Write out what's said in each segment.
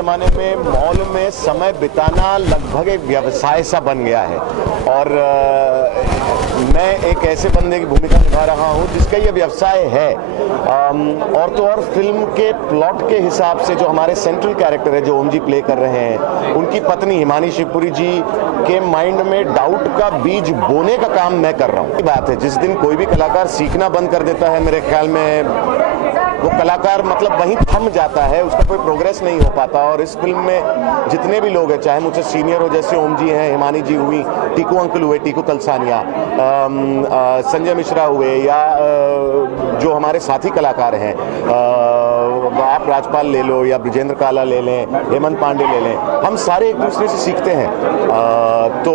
ज़माने में मॉल में समय बिताना लगभग एक व्यवसाय सा बन गया है और मैं एक ऐसे बंदे की भूमिका निभा रहा हूँ जिसका ये व्यवसाय है। और तो और फिल्म के प्लॉट के हिसाब से जो हमारे सेंट्रल कैरेक्टर है जो ओम जी प्ले कर रहे हैं, उनकी पत्नी हिमानी शिवपुरी जी के माइंड में डाउट का बीज बोने का काम मैं कर रहा हूँ। बात है जिस दिन कोई भी कलाकार सीखना बंद कर देता है, मेरे ख्याल में वो कलाकार मतलब वहीं थम जाता है, उसका कोई प्रोग्रेस नहीं हो पाता। और इस फिल्म में जितने भी लोग हैं, चाहे मुझसे सीनियर हो जैसे ओम जी हैं, हिमानी जी हुई, टीकू अंकल हुए, टीकू तलसानिया, संजय मिश्रा हुए, या जो हमारे साथी कलाकार हैं, आप राजपाल ले लो या ब्रिजेंद्र काला ले लें, हेमंत पांडे ले लें, हम सारे एक दूसरे से सीखते हैं। तो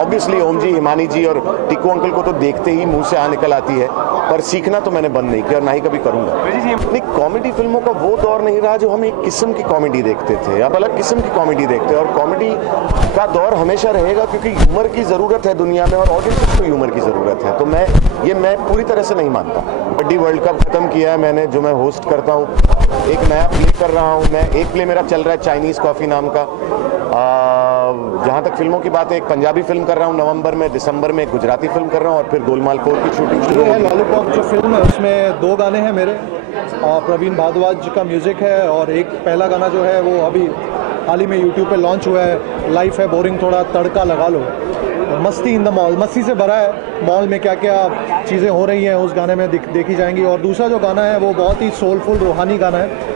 ऑब्वियसली ओम जी, हिमानी जी और टीकू अंकल को तो देखते ही मुंह से आ निकल आती है, पर सीखना तो मैंने बंद नहीं किया और ना ही कभी करूंगा। नहीं, कॉमेडी फिल्मों का वो दौर नहीं रहा जो हम एक किस्म की कॉमेडी देखते थे, अब अलग किस्म की कॉमेडी देखते हैं। और कॉमेडी का दौर हमेशा रहेगा क्योंकि ह्यूमर की ज़रूरत है दुनिया में और ऑडियंस को ह्यूमर की ज़रूरत है। तो मैं पूरी तरह से नहीं मानता। कबड्डी वर्ल्ड कप खत्म किया है मैंने, जो मैं होस्ट करता हूँ, एक नया प्ले कर रहा हूँ मैं। एक प्ले मेरा चल रहा है चाइनीज़ कॉफ़ी नाम का। जहाँ तक फिल्मों की बात है, एक पंजाबी फिल्म कर रहा हूँ नवंबर में, दिसंबर में एक गुजराती फिल्म कर रहा हूँ और फिर गोलमाल 4 की शूटिंग शुरू है। लॉलीपॉप जो फिल्म है उसमें 2 गाने हैं मेरे, और प्रवीण भारद्वाज का म्यूज़िक है, और एक पहला गाना जो है वो अभी हाल ही में यूट्यूब पे लॉन्च हुआ है, लाइफ है बोरिंग थोड़ा तड़का लगा लो। मस्ती इन द मॉल, मस्ती से भरा है मॉल में, क्या क्या चीज़ें हो रही हैं उस गाने में देखी जाएंगी। और दूसरा जो गाना है वो बहुत ही सोलफुल रूहानी गाना है,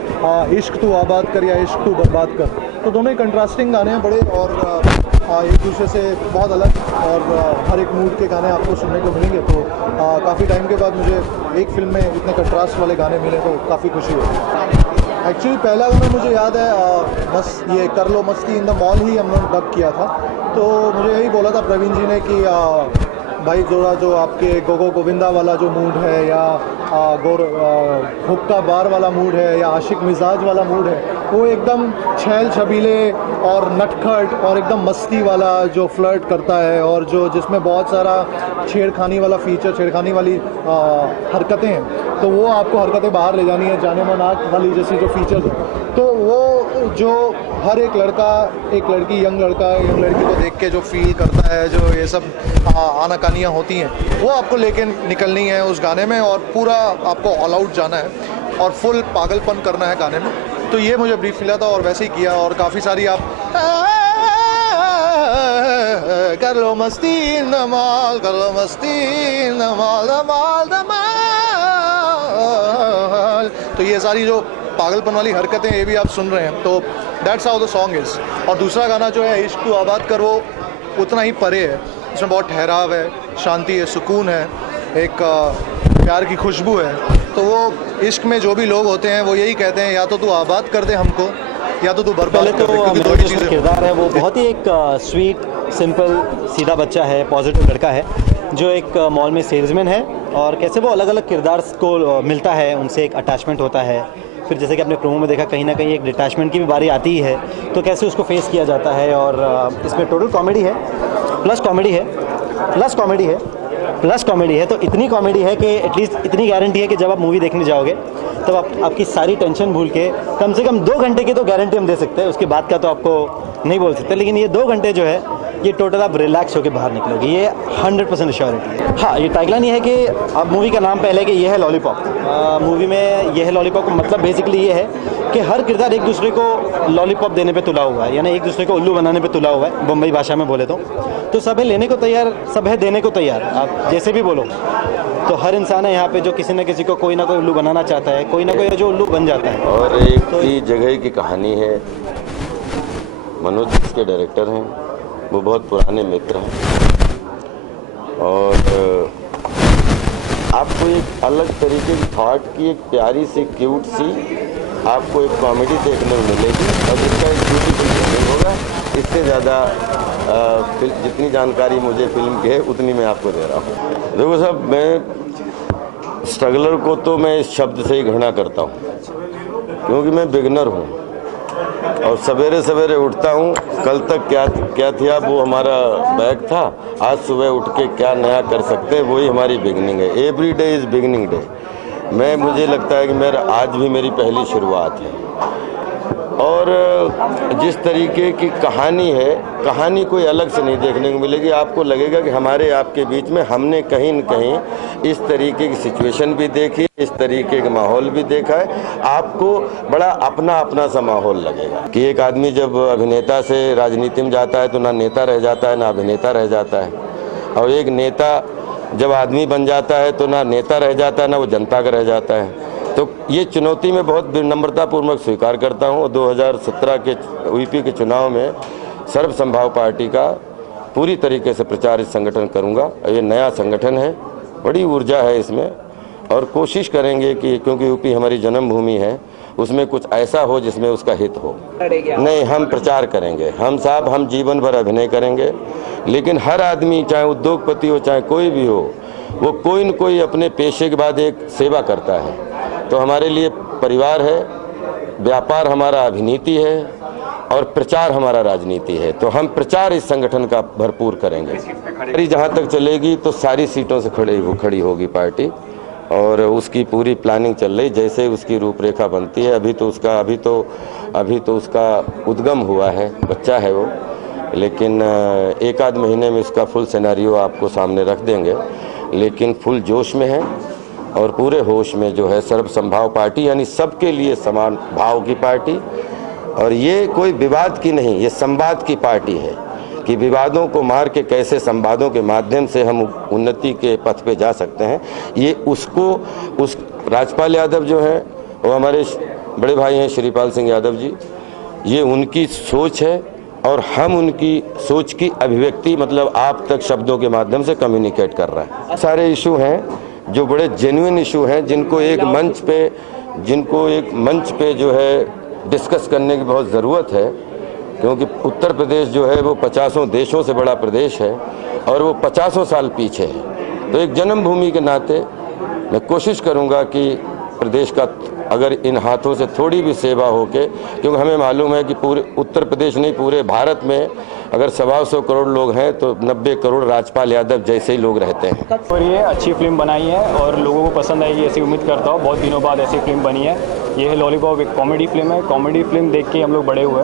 इश्क तू आबाद कर या इश्क तू बर्बाद कर। तो दोनों ही कंट्रास्टिंग गाने हैं बड़े, और एक दूसरे से बहुत अलग, और हर एक मूड के गाने आपको सुनने को मिलेंगे। तो काफ़ी टाइम के बाद मुझे एक फिल्म में इतने कंट्रास्ट वाले गाने मिले तो काफ़ी खुशी हुई। एक्चुअली पहला गाना मुझे याद है, बस ये कर लो मस्ती इन द मॉल ही हमने डब किया था। तो मुझे यही बोला था प्रवीण जी ने कि भाई जोड़ा जो आपके गोगो गोविंदा वाला जो मूड है, या हुक्का बार वाला मूड है, या आशिक मिजाज वाला मूड है, वो एकदम छैल छबीले और नटखट और एकदम मस्ती वाला जो फ्लर्ट करता है, और जो जिसमें बहुत सारा छेड़खानी वाला फीचर, छेड़खानी वाली हरकतें हैं, तो वो आपको हरकतें बाहर ले जानी है, जाने मनाक वाली जैसी जो फीचर्स हैं, तो वो जो हर एक लड़का, एक लड़की, यंग लड़की को देख के जो फील करता है, जो ये सब आनाकानियाँ होती हैं, वो आपको लेके निकलनी है उस गाने में, और पूरा आपको ऑल आउट जाना है और फुल पागलपन करना है गाने में। तो ये मुझे ब्रीफ मिला था और वैसे ही किया, और काफ़ी सारी आप कर लो मस्ती नमाल, कर लो मस्ती नमाल, नमाल नमाल, तो ये सारी जो पागलपन वाली हरकतें ये भी आप सुन रहे हैं। तो that's how the song is. और दूसरा गाना जो है इश्क तू आबाद कर, वो उतना ही परे है, इसमें बहुत ठहराव है, शांति है, सुकून है, एक प्यार की खुशबू है। तो वो इश्क में जो भी लोग होते हैं वो यही कहते हैं, या तो तू आबाद कर दे हमको, या तो तू बर्बाद कर दे, क्योंकि दो ही चीज़ें। किरदार है वो बहुत ही एक स्वीट, सिंपल, सीधा बच्चा है, पॉजिटिव लड़का है, जो एक मॉल में सेल्समैन है, और कैसे वो अलग अलग किरदार को मिलता है, उनसे एक अटैचमेंट होता है। फिर जैसे कि आपने प्रोमो में देखा, कहीं ना कहीं एक डिटैचमेंट की भी बारी आती है, तो कैसे उसको फेस किया जाता है। और इसमें टोटल कॉमेडी है, प्लस कॉमेडी है, प्लस कॉमेडी है, प्लस कॉमेडी है। तो इतनी कॉमेडी है कि एटलीस्ट इतनी गारंटी है कि जब आप मूवी देखने जाओगे तब आपकी सारी टेंशन भूल के कम से कम 2 घंटे की तो गारंटी हम दे सकते हैं, उसके बाद का तो आपको नहीं बोल सकते, लेकिन ये 2 घंटे जो है ये टोटल आप रिलैक्स होकर बाहर निकलोगे, ये 100% श्योरिटी है। हाँ, ये टैगलाइन ये है कि अब मूवी का नाम पहले कि ये है लॉलीपॉप। मूवी में ये है लॉलीपॉप का मतलब बेसिकली ये है कि हर किरदार एक दूसरे को लॉलीपॉप देने पे तुला हुआ है, यानी एक दूसरे को उल्लू बनाने पे तुला हुआ है, बम्बई भाषा में बोले तो सब है लेने को तैयार, सब है देने को तैयार, आप जैसे भी बोलो। तो हर इंसान है यहाँ पे जो किसी न किसी को कोई ना कोई उल्लू बनाना चाहता है, कोई ना कोई जो उल्लू बन जाता है। और एक ही जगह की कहानी है, मनोज इसके डायरेक्टर हैं, वो बहुत पुराने मित्र हैं, और आपको एक अलग तरीके की थॉट की एक प्यारी सी क्यूट सी आपको एक कॉमेडी देखने को मिलेगी, और जिसका एक ब्यूटीफुल एंडिंग होगा। इससे ज़्यादा जितनी जानकारी मुझे फिल्म की है उतनी मैं आपको दे रहा हूँ। देखो साहब, मैं स्ट्रगलर को तो मैं इस शब्द से ही घृणा करता हूँ, क्योंकि मैं बिगनर हूँ और सवेरे सवेरे उठता हूँ। कल तक क्या था वो हमारा बैग था, आज सुबह उठ के क्या नया कर सकते हैं, वही हमारी बिगनिंग है। Every day is beginning day. मुझे लगता है कि मेरा आज भी मेरी पहली शुरुआत है, और जिस तरीके की कहानी है, कहानी कोई अलग से नहीं देखने को मिलेगी। आपको लगेगा कि हमारे आपके बीच में हमने कहीं न कहीं इस तरीके की सिचुएशन भी देखी, इस तरीके का माहौल भी देखा है। आपको बड़ा अपना अपना सा माहौल लगेगा कि एक आदमी जब अभिनेता से राजनीति में जाता है तो ना नेता रह जाता है ना अभिनेता रह जाता है, और एक नेता जब आदमी बन जाता है तो ना नेता रह जाता है ना वो जनता का रह जाता है। तो ये चुनौती मैं बहुत विनम्रतापूर्वक स्वीकार करता हूँ। 2017 के यूपी के चुनाव में सर्व संभाव पार्टी का पूरी तरीके से प्रचार इस संगठन करूँगा। ये नया संगठन है, बड़ी ऊर्जा है इसमें, और कोशिश करेंगे कि क्योंकि यूपी हमारी जन्मभूमि है, उसमें कुछ ऐसा हो जिसमें उसका हित हो। नहीं, हम प्रचार करेंगे, हम जीवन भर अभिनय करेंगे, लेकिन हर आदमी, चाहे उद्योगपति हो चाहे कोई भी हो, वो कोई न कोई अपने पेशे के बाद एक सेवा करता है। तो हमारे लिए परिवार है, व्यापार हमारा अभिनीति है और प्रचार हमारा राजनीति है। तो हम प्रचार इस संगठन का भरपूर करेंगे। जहाँ तक चलेगी तो सारी सीटों से खड़ी होगी पार्टी, और उसकी पूरी प्लानिंग चल रही। जैसे उसकी रूपरेखा बनती है, अभी तो उसका उद्गम हुआ है, बच्चा है वो, लेकिन एक आध महीने में इसका फुल सिनेरियो आपको सामने रख देंगे। लेकिन फुल जोश में है और पूरे होश में जो है सर्व संभाव पार्टी, यानी सबके लिए समान भाव की पार्टी। और ये कोई विवाद की नहीं, ये संवाद की पार्टी है कि विवादों को मार के कैसे संवादों के माध्यम से हम उन्नति के पथ पे जा सकते हैं। ये उस राजपाल यादव जो हैं, वो हमारे बड़े भाई हैं श्रीपाल सिंह यादव जी, ये उनकी सोच है और हम उनकी सोच की अभिव्यक्ति मतलब आप तक शब्दों के माध्यम से कम्युनिकेट कर रहे हैं। सारे इशू हैं जो बड़े जेन्युइन इशू हैं, जिनको एक मंच पे जो है डिस्कस करने की बहुत ज़रूरत है, क्योंकि उत्तर प्रदेश जो है वो 50 देशों से बड़ा प्रदेश है और वो 50 साल पीछे है। तो एक जन्मभूमि के नाते मैं कोशिश करूंगा कि प्रदेश का अगर इन हाथों से थोड़ी भी सेवा हो के, क्योंकि हमें मालूम है कि पूरे उत्तर प्रदेश नहीं पूरे भारत में अगर 125 करोड़ लोग हैं तो 90 करोड़ राजपाल यादव जैसे ही लोग रहते हैं। और ये अच्छी फिल्म बनाई है और लोगों को पसंद आएगी ऐसी उम्मीद करता हूँ। बहुत दिनों बाद ऐसी फिल्म बनी है। ये है लॉलीपॉप, एक कॉमेडी फिल्म है। कॉमेडी फिल्म देख के हम लोग बड़े हुए,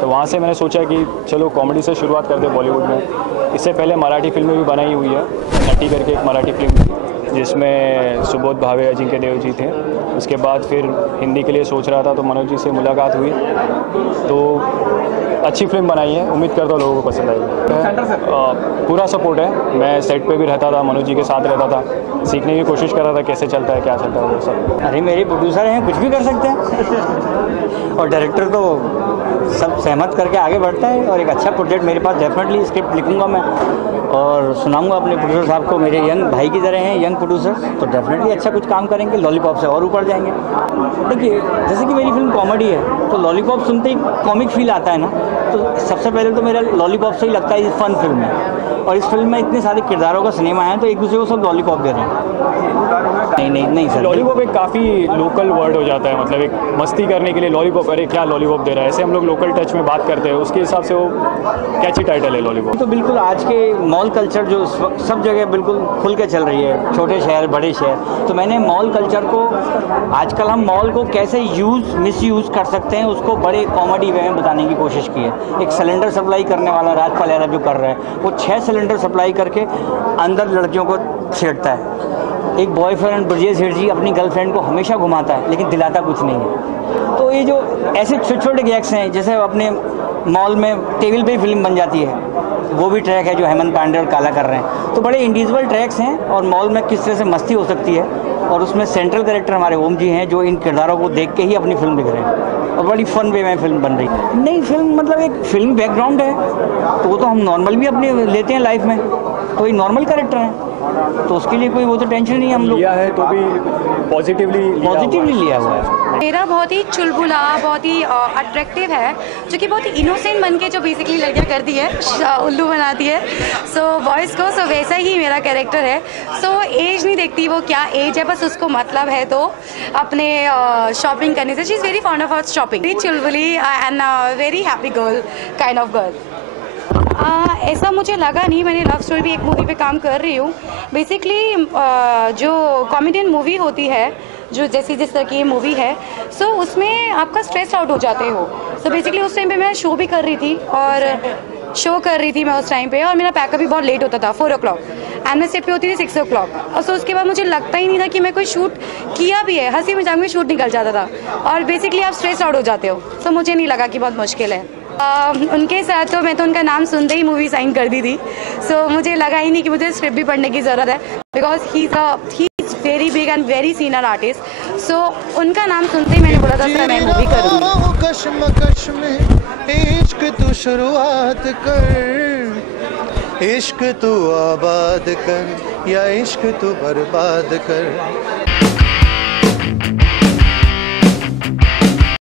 तो वहाँ से मैंने सोचा कि चलो कॉमेडी से शुरुआत करते हैं बॉलीवुड में। इससे पहले मराठी फिल्में भी बनाई हुई है, नटी करके एक मराठी फिल्म थी जिसमें सुबोध भावे, अजिंक्य देव जी थे। उसके बाद फिर हिंदी के लिए सोच रहा था तो मनोज जी से मुलाकात हुई, तो अच्छी फिल्म बनाई है। उम्मीद करता हूँ लोगों को पसंद आएगी। पूरा सपोर्ट है, मैं सेट पे भी रहता था, मनोज जी के साथ रहता था, सीखने की कोशिश कर रहा था कैसे चलता है क्या चलता है वो सब। अरे मेरे प्रोड्यूसर हैं, कुछ भी कर सकते हैं और डायरेक्टर तो सब सहमत करके आगे बढ़ता है। और एक अच्छा प्रोजेक्ट मेरे पास, डेफिनेटली स्क्रिप्ट लिखूंगा मैं और सुनाऊंगा अपने प्रोड्यूसर साहब को। मेरे यंग भाई की तरह हैं, यंग प्रोड्यूसर, तो डेफिनेटली अच्छा कुछ काम करेंगे, लॉलीपॉप से और ऊपर जाएंगे। देखिए, जैसे कि मेरी फिल्म कॉमेडी है तो लॉलीपॉप सुनते ही कॉमिक फील आता है ना, तो सबसे पहले तो मेरा लॉलीपॉप से ही लगता है ये फन फिल्म है। और इस फिल्म में इतने सारे किरदारों का सिनेमा है तो एक दूसरे को सब लॉलीपॉप दे रहे हैं। नहीं सर, लॉलीपॉप एक काफ़ी लोकल वर्ड हो जाता है, मतलब एक मस्ती करने के लिए लॉलीपॉप, अरे क्या लॉलीपॉप दे रहा है, ऐसे हम लोग लोकल टच में बात करते हैं, उसके हिसाब से वो कैची टाइटल है लॉलीपॉप। तो बिल्कुल आज के मॉल कल्चर जो सब जगह बिल्कुल खुल के चल रही है, छोटे शहर बड़े शहर, तो मैंने मॉल कल्चर को, आजकल हम मॉल को कैसे मिसयूज़ कर सकते हैं उसको बड़े कॉमेडी वे में बताने की कोशिश की है। एक सिलेंडर सप्लाई करने वाला राजपाल यादव जो कर रहा है, वो 6 सिलेंडर सप्लाई करके अंदर लड़कियों को छेड़ता है। एक बॉयफ्रेंड ब्रजेश सेठ जी अपनी गर्लफ्रेंड को हमेशा घुमाता है लेकिन दिलाता कुछ नहीं है। तो ये जो ऐसे छोटे छोटे गैग्स हैं, जैसे अपने मॉल में टेबल पे फिल्म बन जाती है, वो भी ट्रैक है जो हेमंत पांडे और काला कर रहे हैं। तो बड़े इंडिविजुअल ट्रैक्स हैं और मॉल में किस तरह से मस्ती हो सकती है, और उसमें सेंट्रल कैरेक्टर हमारे ओम जी हैं जो इन किरदारों को देख के ही अपनी फिल्म लिख रहे हैं और बड़ी फन वे में फिल्म बन रही है। नहीं, फिल्म मतलब एक फिल्म बैकग्राउंड है तो वो तो हम नॉर्मल भी अपने लेते हैं लाइफ में, तो ये नॉर्मल कैरेक्टर है तो उसके लिए कोई वो तो टेंशन नहीं है। हम लोग लिया है तो भी पॉजिटिवली लिया हुआ है। मेरा बहुत ही चुलबुला, बहुत ही अट्रैक्टिव है, जो कि बहुत ही इनोसेंट बन के जो बेसिकली लड़कियां करती है, उल्लू बनाती है सो बॉयज़ को, सो वैसा ही मेरा कैरेक्टर है। सो एज नहीं देखती वो क्या एज है, बस उसको मतलब है तो अपने शॉपिंग करने से। She is very fond of shopping, very Chulbuli and very happy girl kind of girl. ऐसा मुझे लगा नहीं, मैंने लव स्टोरी भी एक मूवी पे काम कर रही हूँ। बेसिकली जो कॉमेडियन मूवी होती है, जो जैसी जिस तरह की ये मूवी है, सो उसमें आपका स्ट्रेस आउट हो जाते हो। सो बेसिकली उस टाइम पे मैं शो भी कर रही थी और शो कर रही थी मैं उस टाइम पे, और मेरा पैकअप भी बहुत लेट होता था, 4 o'clock, एंड मैं सेट पे होती थी 6 o'clock। और सो उसके बाद मुझे लगता ही नहीं था कि मैं कोई शूट किया भी है, हंसी मजाक में शूट निकल जाता था, और बेसिकली आप स्ट्रेस आउट हो जाते हो। सो मुझे नहीं लगा कि बहुत मुश्किल है। उनके साथ तो मैं तो उनका नाम सुनते ही मूवी साइन कर दी थी। सो मुझे लगा ही नहीं कि मुझे स्क्रिप्ट भी पढ़ने की ज़रूरत है, because he is very big and very senior artist. So उनका नाम सुनते ही मैंने बोला था सर मैं मूवी करूँगी। कश्मकश में इश्क तू शुरुआत कर, इश्क तू आबाद कर या इश्क तू बर्बाद कर।